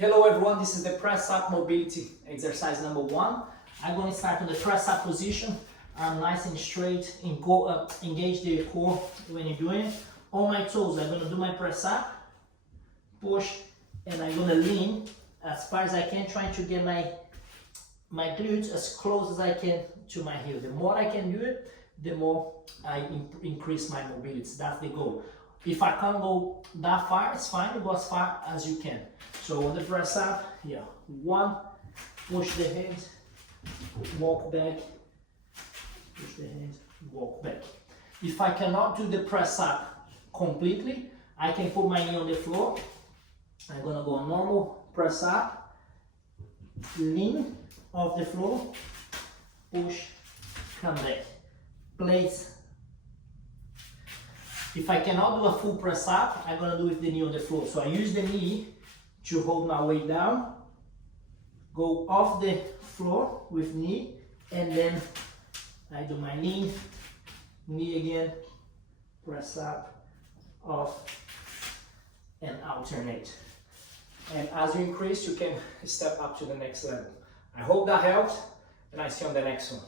Hello everyone, this is the press up mobility exercise number 1. I'm going to start on the press up position. Arm nice and straight, and go up, engage the core when you're doing it. On my toes, I'm going to do my press up, push, and I'm going to lean as far as I can, trying to get my glutes as close as I can to my heel. The more I can do it, the more I increase my mobility. That's the goal. If I can't go that far, it's fine. You go as far as you can. So on the press up, yeah, 1, push the hands, walk back, push the hands, walk back. If I cannot do the press up completely, I can put my knee on the floor. I'm gonna go normal press up, lean off the floor, push, come back, place. If I cannot do a full press up, I'm gonna do with the knee on the floor. So I use the knee to hold my weight down, go off the floor with knee, and then I do my knee again, press up, off, and alternate. And as you increase, you can step up to the next level. I hope that helps, and I see you on the next one.